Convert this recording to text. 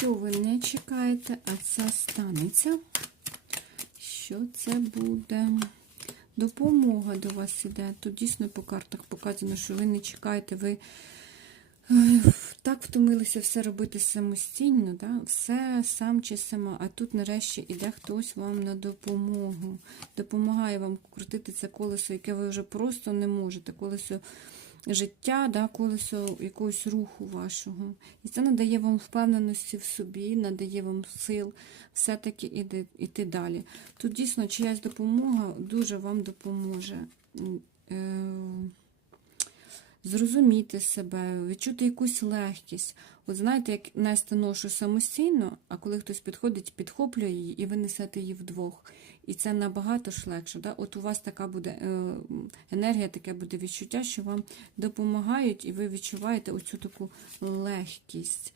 що ви не чекаєте, а це станеться. Що це буде? Допомога до вас іде. Тут дійсно по картах показано, що ви не чекаєте, ви е, так втомилися все робити самостійно, да? все сам чи сама. А тут нарешті іде хтось вам на допомогу. Допомагає вам крутити це колесо, яке ви вже просто не можете. Колесо життя, да, колесо якогось руху вашого. І це надає вам впевненості в собі, надає вам сил все-таки іти, іти далі. Тут дійсно чиясь допомога дуже вам допоможе. Зрозуміти себе, відчути якусь легкість. От знаєте, як нести ношу самостійно, а коли хтось підходить, підхоплює її, і ви несете її вдвох. І це набагато ж легше. Да? От у вас така буде е, енергія, таке буде відчуття, що вам допомагають, і ви відчуваєте оцю таку легкість.